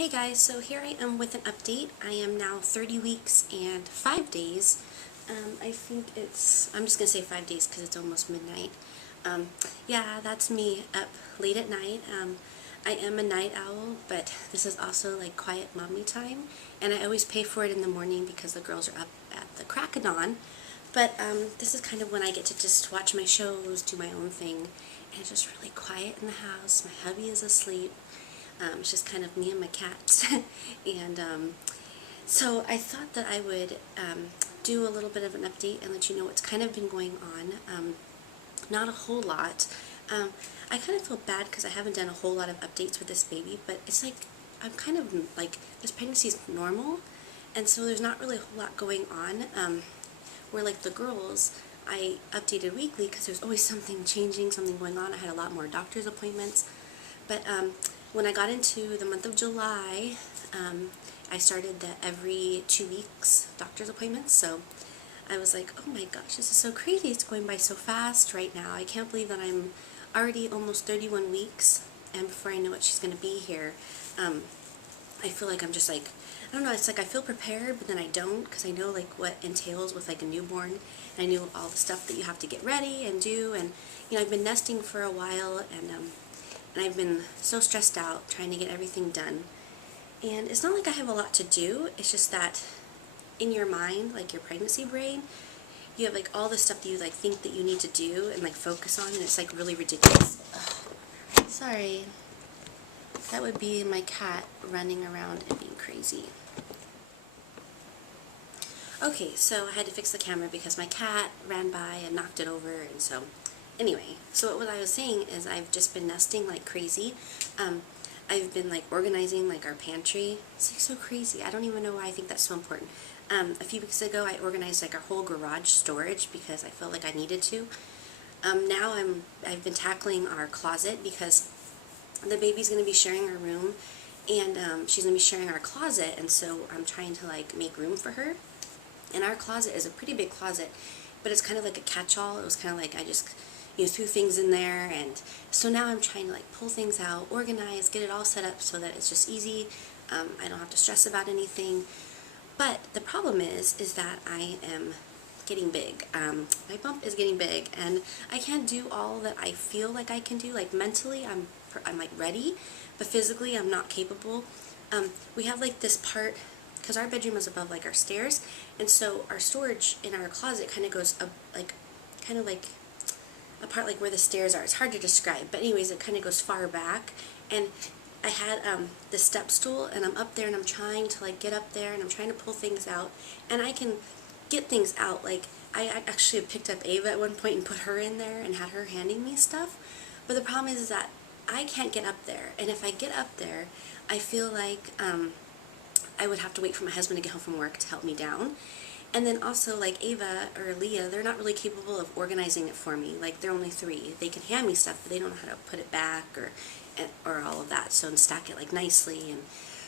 Hey guys, so here I am with an update. I am now 30 weeks and 5 days. I think I'm just going to say 5 days because it's almost midnight. Yeah, that's me up late at night. I am a night owl, but this is also like quiet mommy time. And I always pay for it in the morning because the girls are up at the crack of dawn. But this is kind of when I get to just watch my shows, do my own thing, and it's just really quiet in the house. My hubby is asleep. It's just kind of me and my cats. and so I thought that I would do a little bit of an update and let you know what's kind of been going on. Not a whole lot. I kind of feel bad because I haven't done a whole lot of updates with this baby, but it's like I'm kind of like, this pregnancy is normal, and so there's not really a whole lot going on. Where like the girls, I updated weekly because there's always something changing, something going on. I had a lot more doctor's appointments. But when I got into the month of July, I started the every 2 weeks doctor's appointments. So I was like, oh my gosh, this is so crazy. It's going by so fast right now. I can't believe that I'm already almost 31 weeks. And before I know it, she's going to be here. I feel like I'm just like, I don't know, it's like I feel prepared, but then I don't, because I know like what entails with like a newborn, and I knew all the stuff that you have to get ready and do, and you know, I've been nesting for a while, and I've been so stressed out trying to get everything done. And it's not like I have a lot to do, it's just that in your mind, like your pregnancy brain, you have like all the stuff that you like think that you need to do and like focus on, and it's like really ridiculous. Ugh. Sorry. That would be my cat running around and being crazy. Okay, so I had to fix the camera because my cat ran by and knocked it over, and so anyway, so what I was saying is I've just been nesting like crazy. I've been like organizing like our pantry. It's like so crazy. I don't even know why I think that's so important. A few weeks ago I organized like our whole garage storage because I felt like I needed to. Now I've been tackling our closet because the baby's going to be sharing our room, and she's going to be sharing our closet, and so I'm trying to like make room for her. And our closet is a pretty big closet, but it's kind of like a catch-all. It was kind of like I just, you know, threw things in there, and so now I'm trying to like pull things out, organize, get it all set up so that it's just easy. I don't have to stress about anything. But the problem is that I am getting big. My bump is getting big, and I can't do all that I feel like I can do. Like mentally, I'm like ready, but physically, I'm not capable. We have like this part, because our bedroom is above like our stairs, and so our storage in our closet kind of goes up, like kind of like a part like where the stairs are. It's hard to describe, but anyways, it kind of goes far back, and I had the step stool, and I'm up there, and I'm trying to like get up there, and I'm trying to pull things out, and I can get things out. Like I actually picked up Ava at one point and put her in there and had her handing me stuff, but the problem is that I can't get up there, and if I get up there, I feel like I would have to wait for my husband to get home from work to help me down. And then also, like Ava or Leah, they're not really capable of organizing it for me. Like, they're only 3. They can hand me stuff, but they don't know how to put it back or all of that, so, and stack it like nicely. And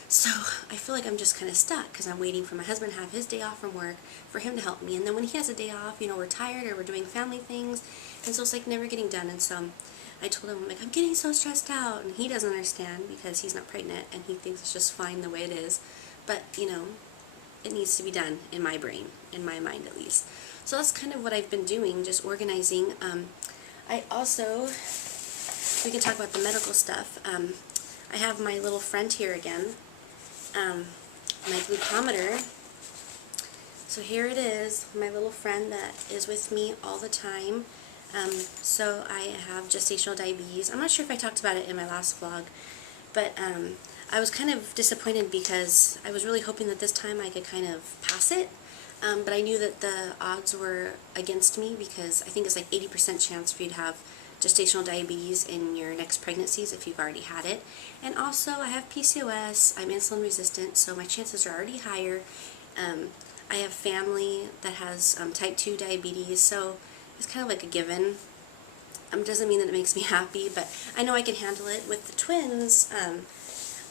so I feel like I'm just kind of stuck because I'm waiting for my husband to have his day off from work for him to help me. And then when he has a day off, you know, we're tired or we're doing family things, and so it's like never getting done. And so I told him, like, I'm getting so stressed out, and he doesn't understand because he's not pregnant, and he thinks it's just fine the way it is. But, you know, it needs to be done in my brain, in my mind at least. So that's kind of what I've been doing, just organizing. I also, we can talk about the medical stuff. I have my little friend here again, my glucometer. So here it is, my little friend that is with me all the time. So I have gestational diabetes. I'm not sure if I talked about it in my last vlog, but I was kind of disappointed because I was really hoping that this time I could kind of pass it, but I knew that the odds were against me because I think it's like 80% chance for you to have gestational diabetes in your next pregnancies if you've already had it. And also I have PCOS, I'm insulin resistant, so my chances are already higher. I have family that has type 2 diabetes, so it's kind of like a given. Doesn't mean that it makes me happy, but I know I can handle it. With the twins,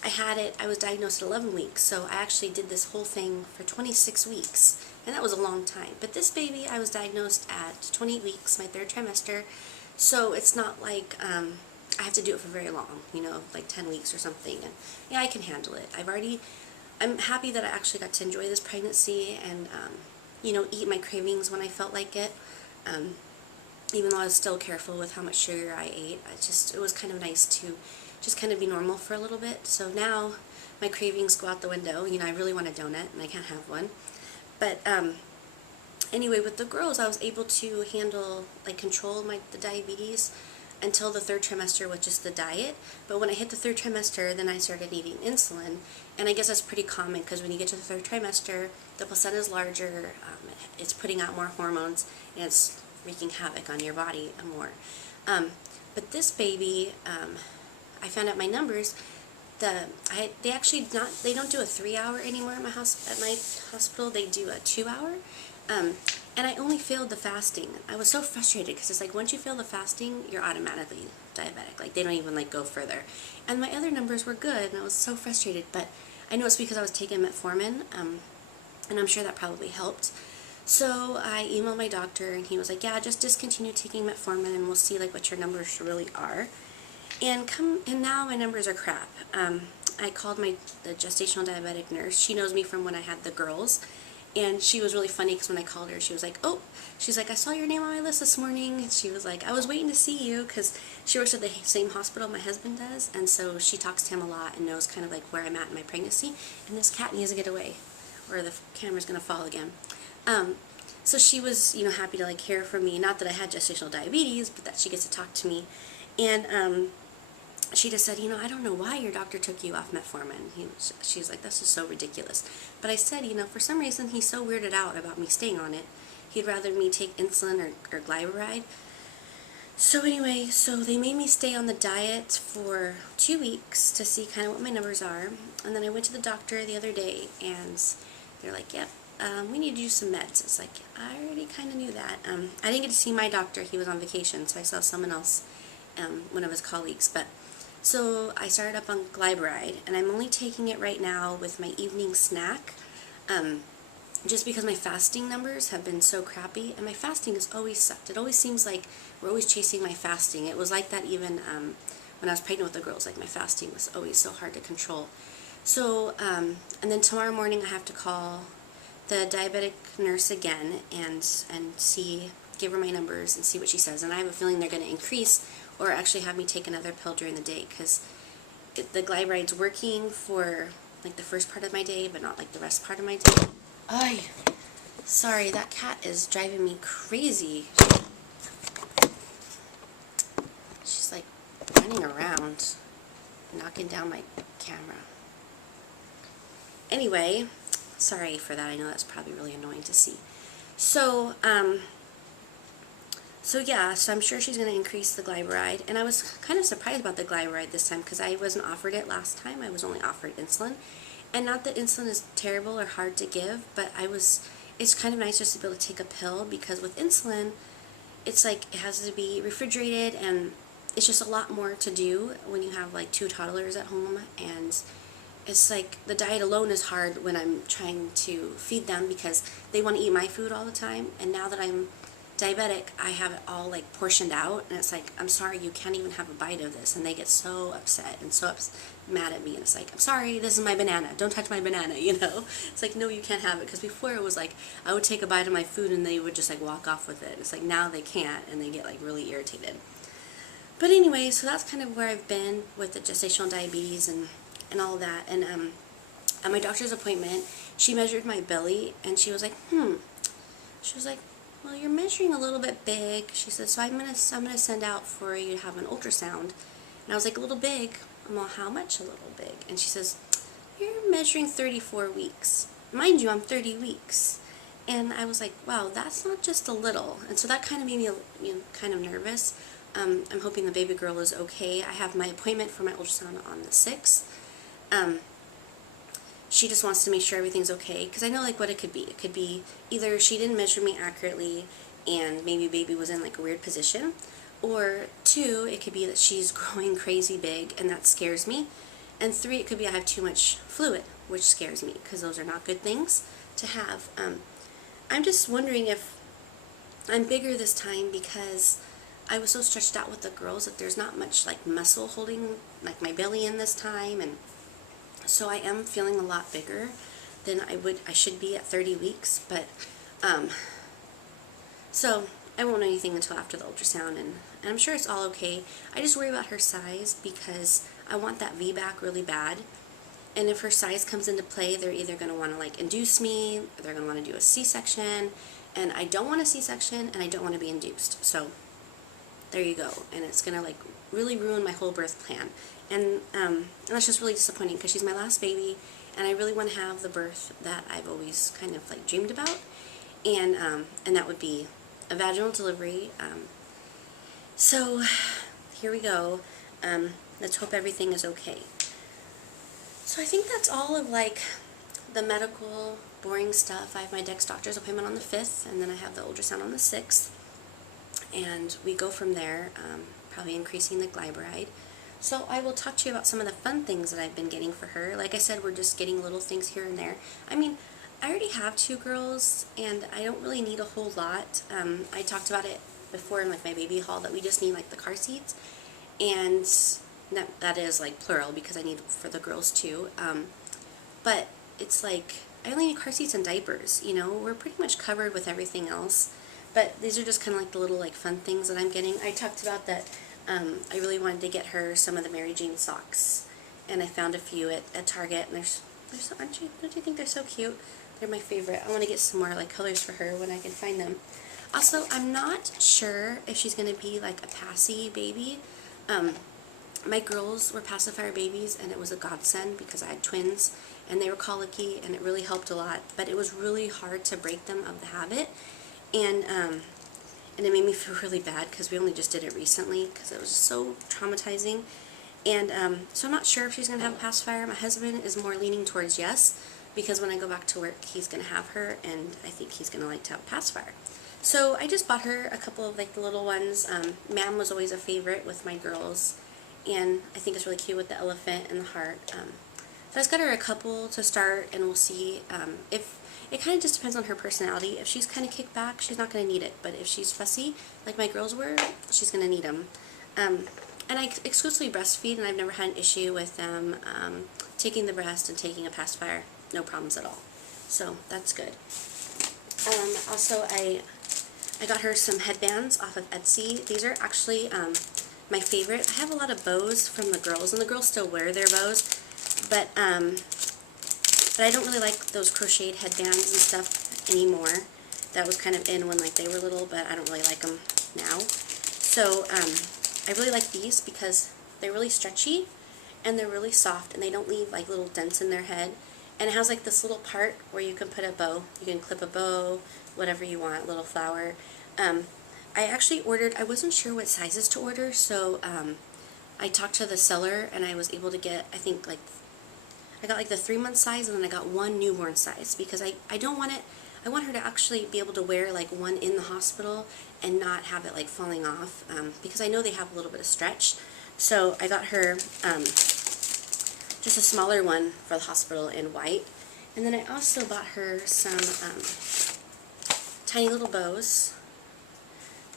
I was diagnosed at 11 weeks, so I actually did this whole thing for 26 weeks, and that was a long time. But this baby, I was diagnosed at 28 weeks, my 3rd trimester, so it's not like I have to do it for very long, you know, like 10 weeks or something, and yeah, I can handle it. I'm happy that I actually got to enjoy this pregnancy and, you know, eat my cravings when I felt like it. Even though I was still careful with how much sugar I ate, it was kind of nice to just kind of be normal for a little bit. So now my cravings go out the window. You know, I really want a donut and I can't have one. But anyway, with the girls, I was able to handle, like, control the diabetes until the 3rd trimester with just the diet. But when I hit the 3rd trimester, then I started needing insulin. And I guess that's pretty common because when you get to the 3rd trimester, the placenta is larger, it's putting out more hormones, and it's wreaking havoc on your body more. But this baby, I found out my numbers. They actually they don't do a 3-hour anymore at my hospital. They do a 2-hour. And I only failed the fasting. I was so frustrated because it's like once you fail the fasting, you're automatically diabetic. Like they don't even like go further. And my other numbers were good, and I was so frustrated. But I know it's because I was taking metformin, and I'm sure that probably helped. So I emailed my doctor, and he was like, "Yeah, just discontinue taking metformin, and we'll see like what your numbers really are." And now my numbers are crap. I called the gestational diabetic nurse. She knows me from when I had the girls. And she was really funny because when I called her, she was like, "Oh," she's like, "I saw your name on my list this morning." And she was like, "I was waiting to see you," because she works at the same hospital my husband does. And so she talks to him a lot and knows kind of like where I'm at in my pregnancy. And this cat needs to get away or the camera's going to fall again. So she was, you know, happy to like hear from me. Not that I had gestational diabetes, but that she gets to talk to me. And she just said, "You know, I don't know why your doctor took you off metformin." She's like, "This is so ridiculous." But I said, you know, for some reason he's so weirded out about me staying on it. He'd rather me take insulin or glyburide. So anyway, so they made me stay on the diet for 2 weeks to see kind of what my numbers are. And then I went to the doctor the other day, and they're like, "Yep, we need to do some meds." It's like, I already kind of knew that. I didn't get to see my doctor. He was on vacation, so I saw someone else, one of his colleagues. But so I started up on glyburide, and I'm only taking it right now with my evening snack, just because my fasting numbers have been so crappy, and my fasting has always sucked. It always seems like we're always chasing my fasting. It was like that even when I was pregnant with the girls. Like my fasting was always so hard to control. So, and then tomorrow morning I have to call the diabetic nurse again and give her my numbers and see what she says. And I have a feeling they're going to increase or actually have me take another pill during the day, because the glyburide's working for like the first part of my day, but not like the rest part of my day. Ay, sorry, that cat is driving me crazy. She's like running around, knocking down my camera. Anyway, sorry for that. I know that's probably really annoying to see. So, so I'm sure she's going to increase the glyburide. And I was kind of surprised about the glyburide this time because I wasn't offered it last time. I was only offered insulin. And not that insulin is terrible or hard to give, but it's kind of nice just to be able to take a pill, because with insulin, it's like it has to be refrigerated, and it's just a lot more to do when you have like 2 toddlers at home. And it's like the diet alone is hard when I'm trying to feed them because they want to eat my food all the time. And now that I'm diabetic, I have it all like portioned out, and it's like, "I'm sorry, you can't even have a bite of this." And they get so upset and so mad at me, and it's like, "I'm sorry, this is my banana, don't touch my banana," you know. It's like, no, you can't have it, because before it was like I would take a bite of my food and they would just like walk off with it. It's like now they can't, and they get like really irritated. But anyway, so that's kind of where I've been with the gestational diabetes and all that. And at my doctor's appointment, she measured my belly, and she was like, she was like, "Well, you're measuring a little bit big." She said, "So I'm gonna send out for you to have an ultrasound." And I was like, "A little big?" I'm all, "How much a little big?" And she says, "You're measuring 34 weeks. Mind you, I'm 30 weeks. And I was like, wow, that's not just a little. And so that kind of made me, kind of nervous. I'm hoping the baby girl is okay. I have my appointment for my ultrasound on the 6th. She just wants to make sure everything's okay, because I know like what it could be. It could be either she didn't measure me accurately and maybe baby was in like a weird position, or 2, it could be that she's growing crazy big and that scares me, and 3, it could be I have too much fluid, which scares me, because those are not good things to have. I'm just wondering if I'm bigger this time because I was so stretched out with the girls that there's not much like muscle holding like my belly in this time, and so I am feeling a lot bigger than I should be at 30 weeks, but so I won't know anything until after the ultrasound, and I'm sure it's all okay. I just worry about her size because I want that VBAC really bad. And if her size comes into play, they're either going to want to like induce me, or they're going to want to do a C-section, and I don't want a C-section, and I don't want to be induced. So there you go. And it's going to like really ruin my whole birth plan. And that's just really disappointing because she's my last baby, and I really want to have the birth that I've always kind of like dreamed about, and that would be a vaginal delivery. So here we go. Let's hope everything is okay. So I think that's all of like the medical boring stuff. I have my doctor's appointment on the 5th, and then I have the ultrasound on the 6th, and we go from there, probably increasing the glyburide. So I will talk to you about some of the fun things that I've been getting for her. Like I said, we're just getting little things here and there. I mean, I already have 2 girls, and I don't really need a whole lot. I talked about it before in like my baby haul that we just need like the car seats, and that is like plural because I need for the girls too. But it's like I only need car seats and diapers. You know, we're pretty much covered with everything else. But these are just kind of like the little like fun things that I'm getting. I talked about that. I really wanted to get her some of the Mary Jane socks, and I found a few at Target, and they're so, don't you think they're so cute? They're my favorite. I want to get some more like colors for her when I can find them. Also, I'm not sure if she's going to be like a passy baby. My girls were pacifier babies, and it was a godsend because I had twins, and they were colicky, and it really helped a lot. But it was really hard to break them of the habit, and it made me feel really bad because we only just did it recently because it was just so traumatizing. And so I'm not sure if she's going to have a pacifier. My husband is more leaning towards yes, because when I go back to work, he's going to have her, and I think he's going to like to have a pacifier. So I just bought her a couple of like the little ones. Ma'am was always a favorite with my girls, and I think it's really cute with the elephant and the heart. So I just got her a couple to start, and we'll see if it kind of just depends on her personality. If she's kind of kicked back, she's not going to need it, but if she's fussy, like my girls were, she's going to need them. And I exclusively breastfeed, and I've never had an issue with them taking the breast and taking a pacifier. No problems at all. So that's good. Also, I got her some headbands off of Etsy. These are actually my favorite. I have a lot of bows from the girls, and the girls still wear their bows, but I don't really like those crocheted headbands and stuff anymore. That was kind of in when like they were little, but I don't really like them now. So I really like these because they're really stretchy, and they're really soft, and they don't leave like little dents in their head. And it has like this little part where you can put a bow. You can clip a bow, whatever you want, little flower. I actually ordered, I wasn't sure what sizes to order, so I talked to the seller, and I was able to get, I think like, I got like the 3-month size, and then I got 1 newborn size, because I don't want it, I want her to actually be able to wear like one in the hospital and not have it like falling off, because I know they have a little bit of stretch. So I got her just a smaller one for the hospital in white. And then I also bought her some tiny little bows.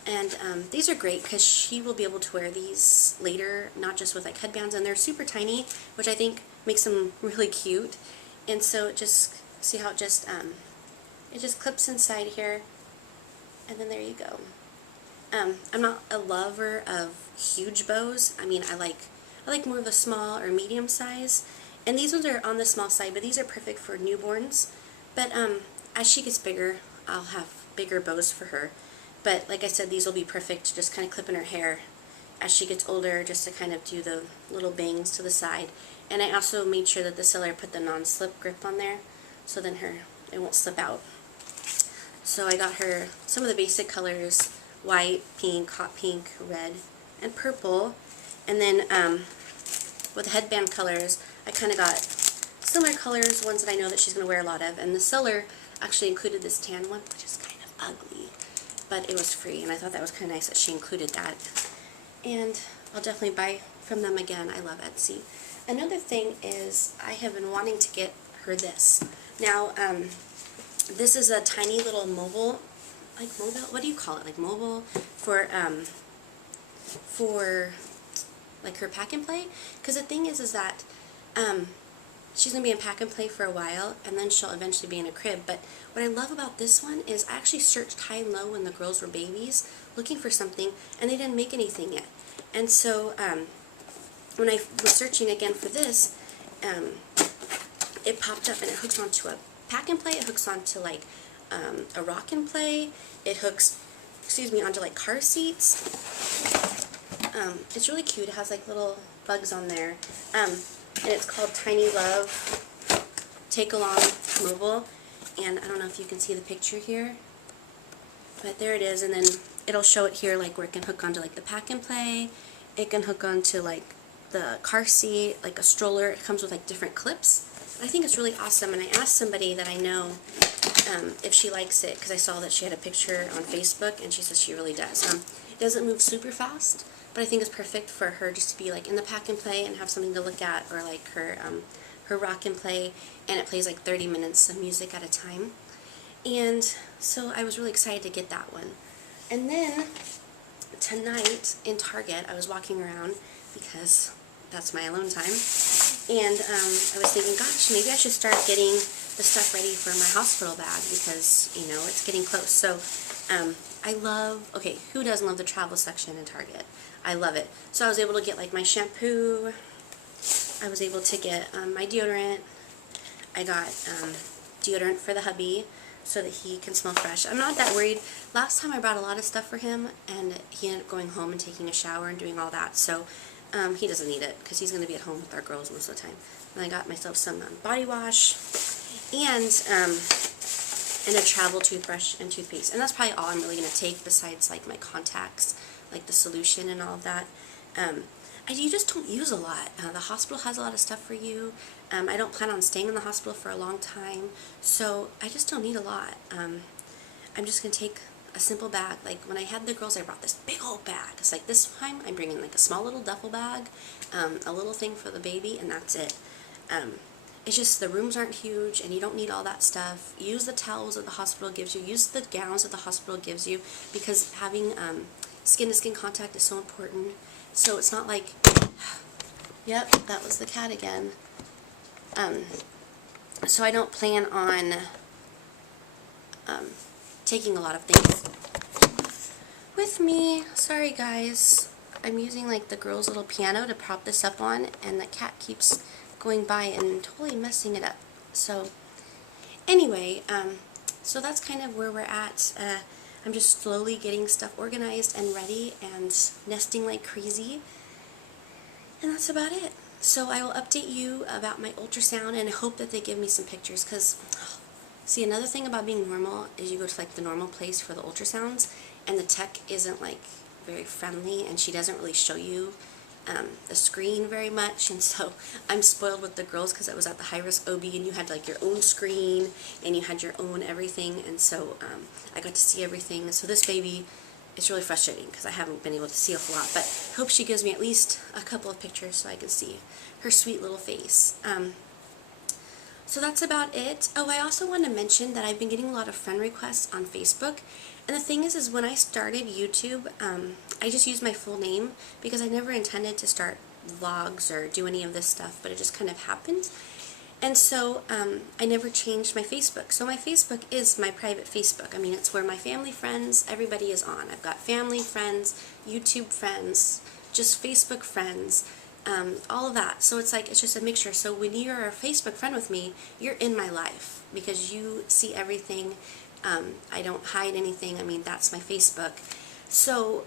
And these are great because she will be able to wear these later, not just with like headbands, and they're super tiny, which I think makes them really cute. And so it just, see how it just clips inside here, and then there you go. I'm not a lover of huge bows. I mean, I like more of the small or medium size, and these ones are on the small side, but these are perfect for newborns. But as she gets bigger, I'll have bigger bows for her. But like I said, these will be perfect to just kind of clip in her hair as she gets older, just to kind of do the little bangs to the side. And I also made sure that the seller put the non-slip grip on there, so then it won't slip out. So I got her some of the basic colors: white, pink, hot pink, red, and purple. And then with the headband colors, I kind of got similar colors, ones that I know that she's going to wear a lot of. And the seller actually included this tan one, which is kind of ugly, but it was free, and I thought that was kind of nice that she included that. And I'll definitely buy from them again. I love Etsy. Another thing is I have been wanting to get her this. Now, this is a tiny little mobile, what do you call it? Like mobile for for like her pack and play, because the thing is that she's going to be in pack and play for a while, and then she'll eventually be in a crib. But what I love about this one is I actually searched high and low when the girls were babies looking for something, and they didn't make anything yet. And so when I was searching again for this, it popped up, and it hooks onto a pack and play. It hooks onto like a rock and play. It hooks, onto like car seats. It's really cute. It has like little bugs on there. And it's called Tiny Love Take Along Mobile. And I don't know if you can see the picture here, but there it is. And then it'll show it here, like where it can hook onto like the pack and play. It can hook onto like the car seat, like a stroller. It comes with like different clips. I think it's really awesome. And I asked somebody that I know if she likes it, because I saw that she had a picture on Facebook, and she says she really does. It doesn't move super fast, but I think it's perfect for her just to be like in the pack and play and have something to look at, or like her rock and play, and it plays like 30 minutes of music at a time. And so I was really excited to get that one. And then tonight in Target, I was walking around because that's my alone time, and I was thinking, gosh, maybe I should start getting the stuff ready for my hospital bag, because, you know, it's getting close. So I love, okay, who doesn't love the travel section in Target? I love it. So I was able to get like my shampoo, I was able to get my deodorant. I got deodorant for the hubby so that he can smell fresh. I'm not that worried. Last time I brought a lot of stuff for him, and he ended up going home and taking a shower and doing all that. So he doesn't need it, because he's going to be at home with our girls most of the time. And I got myself some body wash and a travel toothbrush and toothpaste. And that's probably all I'm really going to take, besides like my contacts, like the solution and all of that. You just don't use a lot. The hospital has a lot of stuff for you. I don't plan on staying in the hospital for a long time, so I just don't need a lot. I'm just going to take a simple bag. Like when I had the girls, I brought this big old bag. It's like this time I'm bringing like a small little duffel bag, a little thing for the baby, and that's it. It's just the rooms aren't huge, and you don't need all that stuff. Use the towels that the hospital gives you. Use the gowns that the hospital gives you, because having skin-to-skin contact is so important. So it's not like, yep, that was the cat again. So I don't plan on taking a lot of things with me. Sorry guys, I'm using like the girls' little piano to prop this up on, and the cat keeps going by and totally messing it up. So anyway, so that's kind of where we're at. I'm just slowly getting stuff organized and ready and nesting like crazy, and that's about it. So I will update you about my ultrasound, and I hope that they give me some pictures, because see, another thing about being normal is you go to like the normal place for the ultrasounds, and the tech isn't like very friendly, and she doesn't really show you the screen very much. And so I'm spoiled with the girls, because I was at the high-risk OB, and you had like your own screen and you had your own everything, and so I got to see everything. So this baby, it's really frustrating because I haven't been able to see a whole lot, but hope she gives me at least a couple of pictures so I can see her sweet little face. So that's about it. Oh, I also want to mention that I've been getting a lot of friend requests on Facebook. And the thing is when I started YouTube, I just used my full name, because I never intended to start vlogs or do any of this stuff, but it just kind of happened. And so I never changed my Facebook. So my Facebook is my private Facebook. I mean, it's where my family, friends, everybody is on. I've got family, friends, YouTube friends, just Facebook friends, all of that. So it's like, it's just a mixture. So when you're a Facebook friend with me, you're in my life, because you see everything. I don't hide anything. I mean, that's my Facebook. So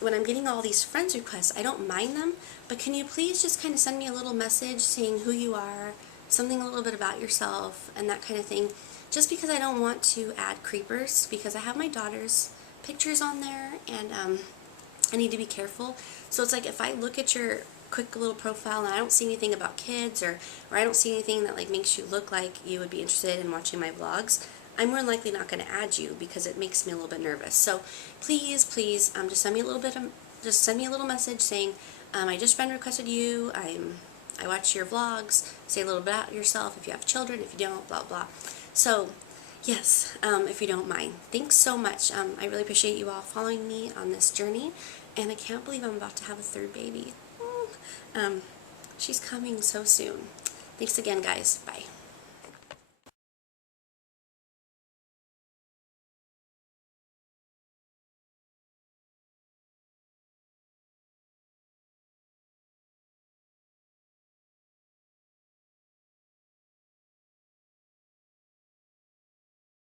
when I'm getting all these friends requests, I don't mind them, but can you please just kind of send me a little message saying who you are, something a little bit about yourself, and that kind of thing, just because I don't want to add creepers, because I have my daughter's pictures on there, and I need to be careful. So it's like, if I look at your quick little profile and I don't see anything about kids, or I don't see anything that like makes you look like you would be interested in watching my vlogs, I'm more than likely not going to add you, because it makes me a little bit nervous. So please, please, just send me a little bit of, just send me a little message saying, I just friend requested you, I watch your vlogs, say a little bit about yourself, if you have children, if you don't, blah, blah. So, yes, if you don't mind. Thanks so much. I really appreciate you all following me on this journey, and I can't believe I'm about to have a third baby. She's coming so soon. Thanks again, guys. Bye.